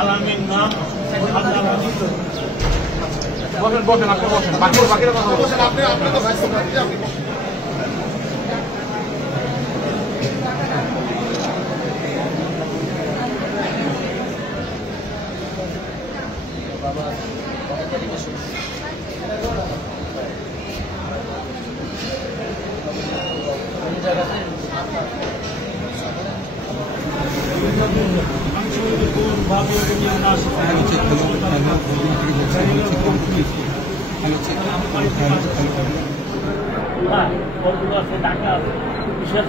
আলামের নাম বসেন বসেন আপনি বসেন বাকিরা কথা বলছেন আপনি ঢাকা বিশেষ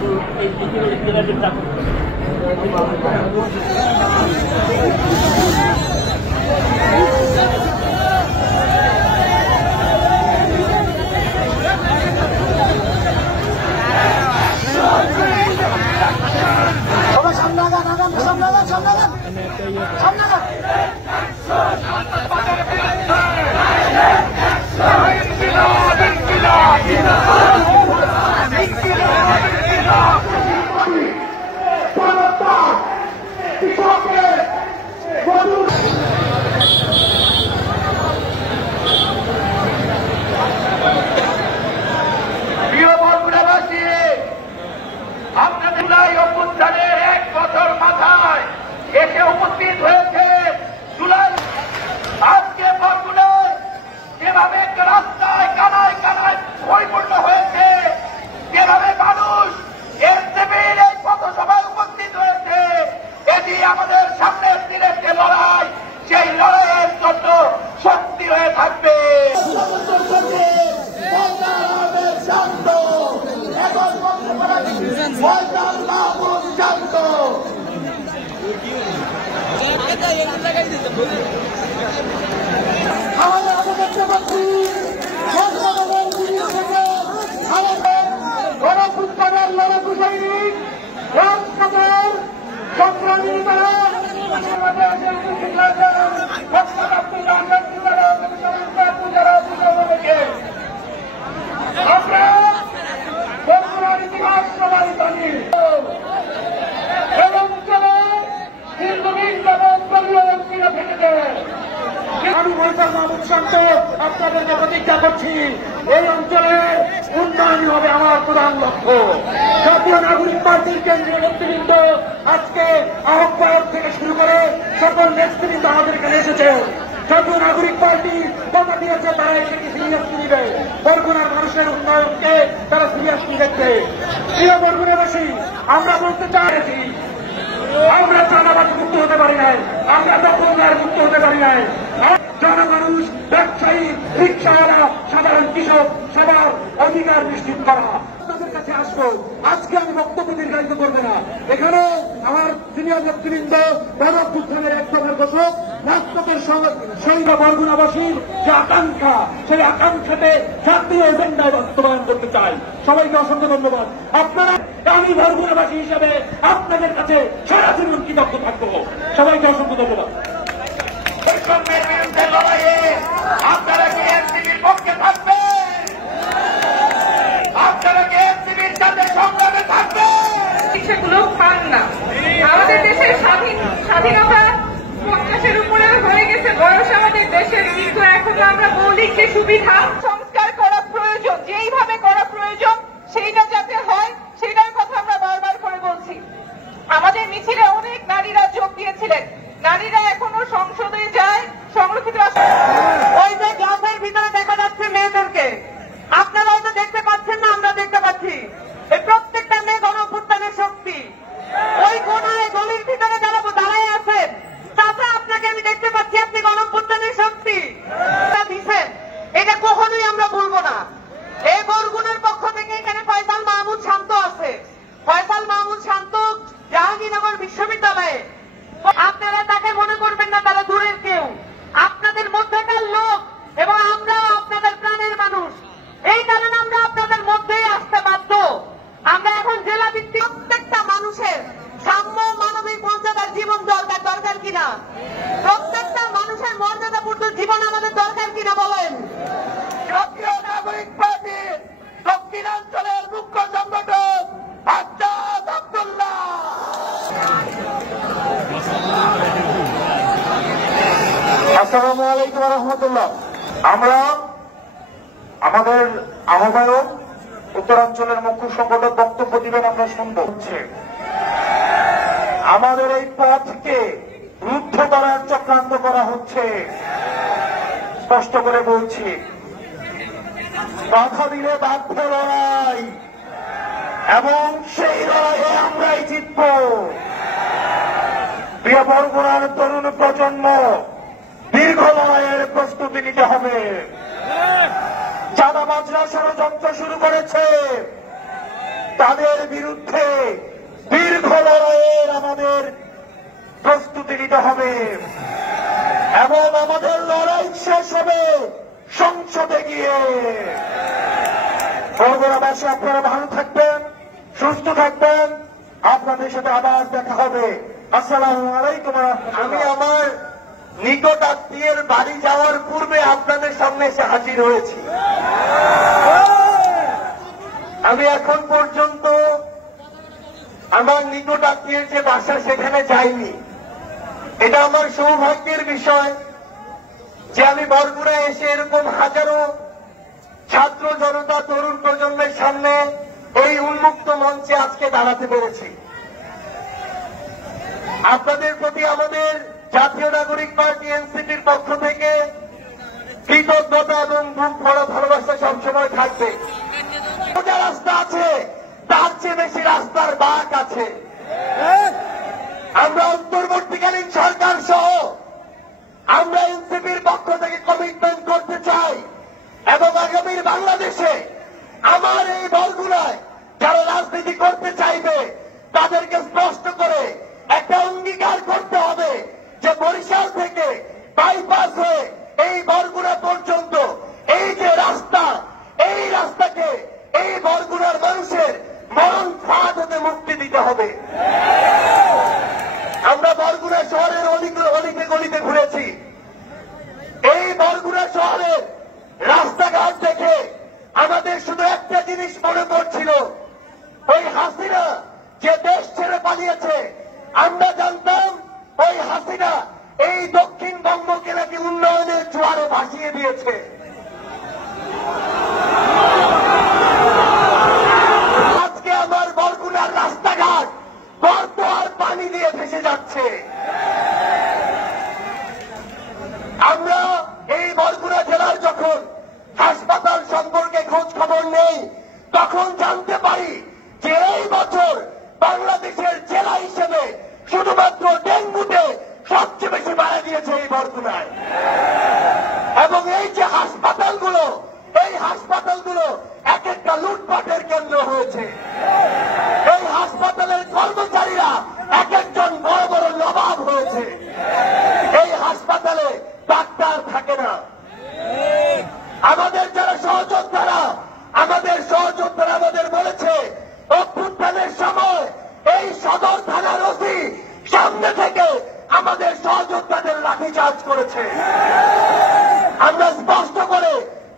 আমাদের সামনের দিনের যে লড়াই, সেই লড়াইয়ের জন্য শক্তি হয়ে থাকবে। আমি মাহমুদ শান্ত আপনাদেরকে প্রতিজ্ঞা করছি, এই অঞ্চলের উন্নয়ন হবে আমার প্রধান লক্ষ্য। জাতীয় নাগরিক পার্টির কেন্দ্রীয় নেতৃবৃন্দ আজকে আহ্বায়ক থেকে শুরু করে সকল নেতৃবৃন্দ আমাদের এখানে এসেছে। জাতীয় নাগরিক পার্টি কথা দিয়েছে তারা এটাকে সিরিয়াসলি নিবে, বরগুনার মানুষের উন্নয়নকে তারা সিরিয়াসলি দেখবে। প্রিয় বরগুনাবাসী, আমরা বলতে চাইছি, আমরা চাঁদাবাজ মুক্ত হতে পারি নাই, আমরা দখলদার মুক্ত হতে পারি নাই। জনমানুষ, ব্যবসায়ী, রিক্সাওয়ালা, সাধারণ কৃষক সবার অধিকার নিশ্চিত করা। আপনাদের কাছে আসবো, আজকে আমি বক্তব্য দীর্ঘায়িত করবো না। এখানে আমার সিনিয়র নেতৃবৃন্দ গণঅভ্যুত্থানের এক দফার ঘোষক রাজপথের সৈন্য বরগুনাবাসীর যে আকাঙ্ক্ষা, সেই আকাঙ্ক্ষাতে জাতীয় এজেন্ডায় বাস্তবায়ন করতে চাই। সবাইকে অসংখ্য ধন্যবাদ। আপনারা, আমি বরগুনাবাসী হিসেবে আপনাদের কাছে সারা জীবন কৃতজ্ঞ থাকবো। সবাইকে অসংখ্য ধন্যবাদ। বৈষম্যের বিরুদ্ধে লড়াইয়ে আপনারা কি এনসিপির পক্ষে থাকবেন? আপনারা কি এনসিপির সাথে সংগ্রামে থাকবেন? সেগুলো পান না। আমাদের দেশের স্বাধীনতা 50-এর উপরে হয়ে গেছে বয়স আমাদের দেশের, কিন্তু এখনো আমরা মৌলিক যে সুবিধা সংস্কার করা প্রয়োজন, যেইভাবে করা প্রয়োজন সেইটা যাতে হয় সেটার কথা আমরা বারবার করে বলছি। আমাদের মিছিলে অনেক নারীরা যোগ দিয়েছিলেন। নারীরা এখনো সংসদে যায়, সংরক্ষিত ওই যে গ্লাসের ভিতরে দেখা যাচ্ছে মেয়েদেরকে, আপনারাও তো দেখতে পাচ্ছেন না, আমরা দেখতে পাচ্ছি। এই প্রত্যেকটা মেয়ে গণঅভ্যুত্থানের শক্তি। ওই কোনায় গলির ভিতরে যারা দাঁড়ায় আছেন, তাতে আপনাকে আমি দেখতে পাচ্ছি, আপনি গণঅভ্যুত্থানের শক্তি দিচ্ছেন। এটা কখনোই দক্ষিণাঞ্চলের মুখ্য সংগঠক আজাদ আব্দুল্লাহ। আসসালামু আলাইকুম রহমতুল্লাহ। আমরা আমাদের আহ্বায়ক উত্তরাঞ্চলের মুখ্য সংগঠক বক্তব্য দিবেন, আমরা শুনব। আমাদের এই পথকে রুদ্ধ করার চক্রান্ত করা হচ্ছে, স্পষ্ট করে বলছি। বাধা দিলে বাধ্য লড়াই, এবং সেই লড়াইয়ে আমরাই জিতব। প্রিয় বরগুনার তরুণ প্রজন্ম, দীর্ঘ লড়াইয়ের প্রস্তুতি নিতে হবে। চাঁদাবাজরা ষড়যন্ত্র শুরু করেছে, তাদের বিরুদ্ধে দীর্ঘ লড়াইয়ের আমাদের প্রস্তুতি নিতে হবে, এবং আমাদের লড়াই শেষ হবে সংসদে গিয়ে। বরগুনাবাসী, আপনারা ভালো থাকবেন, সুস্থ থাকবেন, আপনাদের সাথে আবার দেখা হবে। আসসালামু আলাইকুম। আমি আমার নিকট আত্মীয়ের বাড়ি যাওয়ার পূর্বে আপনাদের সামনে এসে হাজির হয়েছি। আমি এখন পর্যন্ত আমার নিকট আত্মীয়ের যে বাসা সেখানে যাইনি। এটা আমার সৌভাগ্যের বিষয় যে আমি বরগুনায় এসে এরকম হাজারো ছাত্র জনতা, তরুণ প্রজন্মের সামনে এই উন্মুক্ত মঞ্চে আজকে দাঁড়াতে পেরেছি। আপনাদের প্রতি আমাদের জাতীয় নাগরিক পার্টি এনসিপির পক্ষ থেকে কৃতজ্ঞতা এবং বুক ভরা ভালোবাসা সবসময় থাকবে। যে রাস্তা আছে তার চেয়ে বেশি রাস্তার বাঁক আছে। আমরা অন্তর্বর্তীকালীন সরকার সহ আমরা এনসিপির পক্ষ থেকে কমিটমেন্ট করতে চাই, এবং আগামীর বাংলাদেশে আমার এই বরগুনায় যারা রাজনীতি করতে চাইবে তাদেরকে স্পষ্ট করে একটা অঙ্গীকার করতে হবে যে বরিশাল থেকে বাইপাস হয়ে এই বরগুনা পর্যন্ত এই যে রাস্তা, এই রাস্তাকে এই বরগুনার মানুষের মরণ ফাঁদ হতে মুক্তি দিতে হবে। আমরা বরগুনা শহরের অলিতে গলিতে ঘুরেছি। এই বরগুনা শহরের রাস্তাঘাট দেখে আমাদের শুধু একটা জিনিস মনে পড়ছিল, ওই হাসিনা যে দেশ ছেড়ে পালিয়েছে। আমরা জানতাম ওই হাসিনা এই দক্ষিণবঙ্গকে নাকি উন্নয়নের জোয়ারে ভাসিয়ে দিয়েছে। আজকে আমার বরগুনার রাস্তাঘাট গর্ত আর পানি দিয়ে ভেসে যাচ্ছে। আমরা এই বরগুনা জেলার যখন হাসপাতাল সম্পর্কে খোঁজ খবর নেই, তখন জানতে পারি যে এই বছর বাংলাদেশের জেলা হিসেবে শুধুমাত্র ডেঙ্গুতে সবচেয়ে বেশি মারা দিয়েছে এই বরগুনায়। এবং এই যে হাসপাতালগুলো, এই হাসপাতালগুলো এক একটা লুটপাটের কেন্দ্র হয়েছে। এই হাসপাতালের কর্মচারীরা এক একজন বড় বড় নবাব হয়েছে। এই হাসপাতালে ডাক্তার থাকে না। আমাদের যারা সহযোদ্ধারা আমাদের বলেছে অভ্যুত্থানের সময় এই সদর থানার ওসি সামনে থেকে আমাদের সহযোদ্ধাদের লাঠিচার্জ করেছে। আমরা স্পষ্ট করে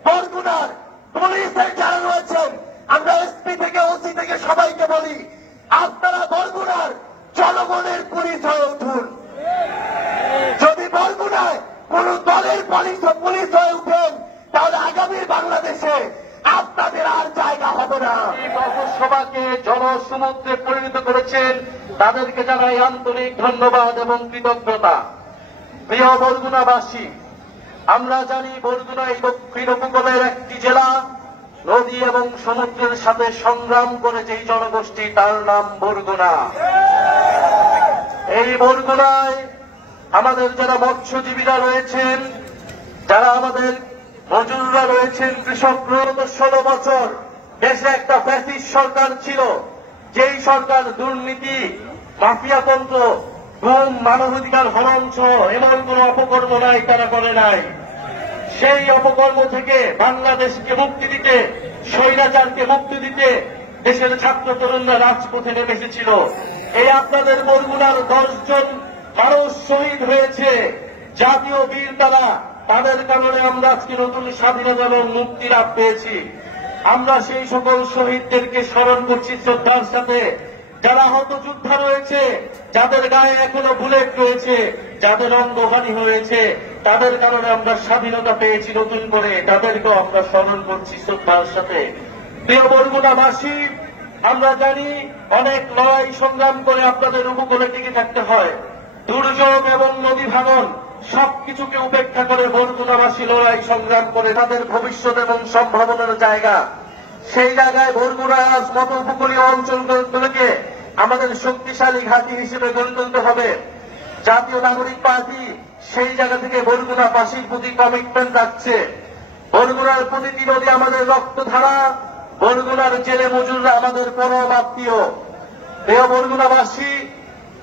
বরগুনার পুলিশের যারা রয়েছেন, আমরা এসপি থেকে ওসি থেকে সবাইকে বলি, আপনারা বরগুনার জনগণের পুলিশ হয়ে উঠুন। যদি বরগুনায় কোন দলের পুলিশ হয়ে উঠেন, তাহলে আগামীর বাংলাদেশে আপনাদের আর জায়গা হবে না। সভাকে জনসমুদ্রে পরিণত করেছেন, তাদেরকে জানাই আন্তরিক ধন্যবাদ এবং কৃতজ্ঞতা। প্রিয় বরগুনাবাসী, আমরা জানি বরগুনা এই দক্ষিণ উপকূলের একটি জেলা। নদী এবং সমুদ্রের সাথে সংগ্রাম করে যেই জনগোষ্ঠী, তার নাম বরগুনা। এই বরগুনায় আমাদের যারা মৎস্যজীবীরা রয়েছেন, যারা আমাদের মজুররা রয়েছেন, কৃষকরা, 16 বছর দেশে একটা ফ্যাসিস্ট সরকার ছিল, যেই সরকার দুর্নীতি, মাফিয়াতন্ত্র, গুম, মানবাধিকার হরণ সহ এমন কোন অপকর্ম নাই তারা করে নাই। সেই অপকর্ম থেকে বাংলাদেশকে মুক্তি দিতে, স্বৈরাচারকে মুক্তি দিতে দেশের ছাত্র তরুণরা রাজপথে নেমে এসেছিল। এই আপনাদের বরগুনার 10 জন মানুষ শহীদ হয়েছে, জাতীয় বীর তারা। তাদের কারণে আমরা আজকে নতুন স্বাধীনতা এবং মুক্তি লাভ পেয়েছি। আমরা সেই সকল শহীদদেরকে স্মরণ করছি শ্রদ্ধার সাথে, যারা আহত যোদ্ধা রয়েছে, যাদের গায়ে এখনো বুলেট রয়েছে, যাদের অঙ্গহানি হয়েছে, তাদের কারণে আমরা স্বাধীনতা পেয়েছি নতুন করে, তাদেরকেও আমরা স্মরণ করছি শ্রদ্ধার সাথে। প্রিয় বরগুনাবাসী, আমরা জানি অনেক লড়াই সংগ্রাম করে আপনাদের উপকূলে টিকে থাকতে হয়। দুর্যোগ এবং নদী ভাঙন সবকিছুকে উপেক্ষা করে বরগুনাবাসী লড়াই সংগ্রাম করে তাদের ভবিষ্যৎ এবং সম্ভাবনার জায়গা। সেই জায়গায় বরগুনা মত উপকূলীয় অঞ্চলগুলোকে আমাদের শক্তিশালী ঘাঁটি হিসেবে গড়ে তুলতে হবে। জাতীয় নাগরিক পার্টি সেই জায়গা থেকে বরগুনাবাসীর প্রতি কমিটমেন্ট রাখছে। বরগুনার প্রতিটি নদী আমাদের রক্তধারা, বরগুনার জেলে মজুররা আমাদের পরম আত্মীয়। প্রিয় বরগুনাবাসী,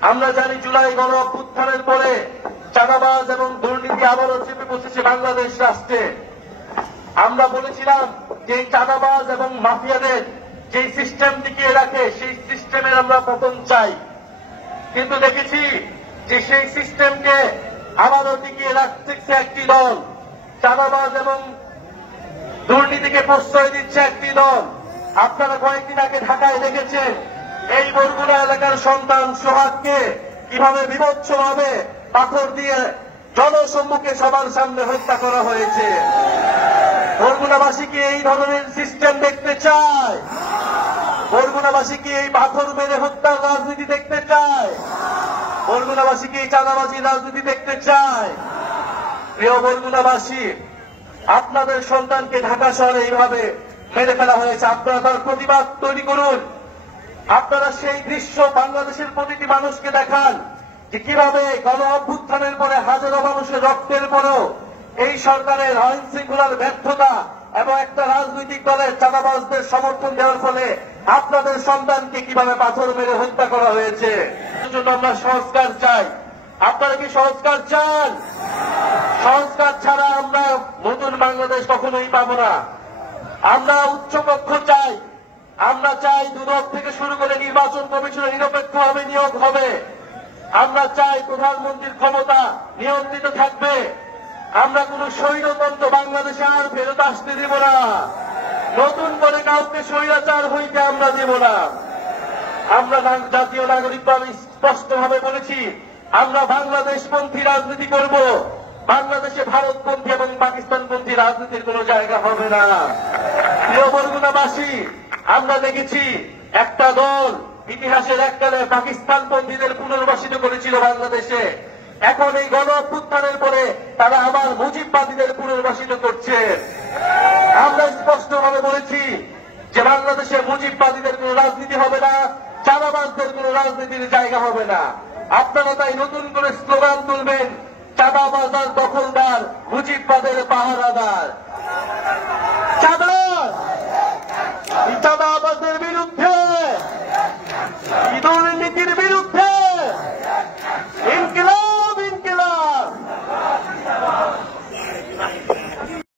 আমরা জানি জুলাই গণ অভ্যুত্থানের পরে চাঁদাবাজ এবং দুর্নীতি আবারও চেপে বসেছে বাংলাদেশ রাষ্ট্রে। আমরা বলেছিলাম যে চাঁদাবাজ এবং মাফিয়াদের যে সিস্টেম টিকিয়ে রাখে সেই সিস্টেমের আমরা পতন চাই, কিন্তু দেখেছি যে সেই সিস্টেমকে আবারও টিকিয়ে রাখতেছে একটি দল, চাঁদাবাজ এবং দুর্নীতিকে প্রশ্রয় দিচ্ছে একটি দল। আপনারা কয়েকদিন আগে ঢাকায় দেখেছেন এই বরগুনা এলাকার সন্তান সোহাগকে কিভাবে বিভৎসভাবে পাথর দিয়ে জনসম্মুখে সবার সামনে হত্যা করা হয়েছে। বরগুনাবাসী কি এই ধরনের সিস্টেম দেখতে চায়? বরগুনাবাসী কি এই পাথর মেরে হত্যার রাজনীতি দেখতে চায়? বরগুনাবাসী কি এই চাঁদাবাজির রাজনীতি দেখতে চায়? প্রিয় বরগুনাবাসী, আপনাদের সন্তানকে ঢাকা শহরে এইভাবে মেরে ফেলা হয়েছে, আপনারা তার প্রতিবাদ তৈরি করুন। আপনারা সেই দৃশ্য বাংলাদেশের প্রতিটি মানুষকে দেখান যে কিভাবে গণ অভ্যুত্থানের পরে হাজারো মানুষের রক্তের পরেও এই সরকারের আইন শৃঙ্খলার ব্যর্থতা এবং একটা রাজনৈতিক দলের চাঁদাবাজদের সমর্থন দেওয়ার ফলে আপনাদের সন্তানকে কিভাবে পাথর মেরে হত্যা করা হয়েছে। এর জন্য আমরা সংস্কার চাই। আপনারা কি সংস্কার চান? সংস্কার ছাড়া আমরা নতুন বাংলাদেশ কখনোই পাব না। আমরা উচ্চকক্ষ চাই, আমরা চাই দুদক থেকে শুরু করে নির্বাচন কমিশনে নিরপেক্ষভাবে নিয়োগ হবে। আমরা চাই প্রধানমন্ত্রীর ক্ষমতা নিয়ন্ত্রিত থাকবে। আমরা কোন স্বৈরতন্ত্র বাংলাদেশে আর ফেরত আসতে দেব না। নতুন করে কাউকে স্বৈরাচার হইতে আমরা দেব না। আমরা জাতীয় নাগরিক পার্টি স্পষ্টভাবে বলেছি, আমরা বাংলাদেশপন্থী রাজনীতি করব। বাংলাদেশে ভারতপন্থী এবং পাকিস্তানপন্থী রাজনীতির কোন জায়গা হবে না। প্রিয় বরগুনাবাসী, আমরা দেখেছি একটা দল ইতিহাসের এককালে পাকিস্তানপন্থীদের পুনর্বাসিত করেছিল বাংলাদেশে। এখন এই গণ অভ্যুত্থানের পরে তারা আবার মুজিববাদীদের পুনর্বাসিত করছে। আমরা স্পষ্টভাবে বলেছি যে বাংলাদেশে মুজিববাদীদের কোন রাজনীতি হবে না, চাঁদাবাজদের কোন রাজনীতির জায়গা হবে না। আপনারা তাই নতুন করে স্লোগান তুলবেন, চাঁদাবাজ আর দখলদার, মুজিববাদের পাহারাদার।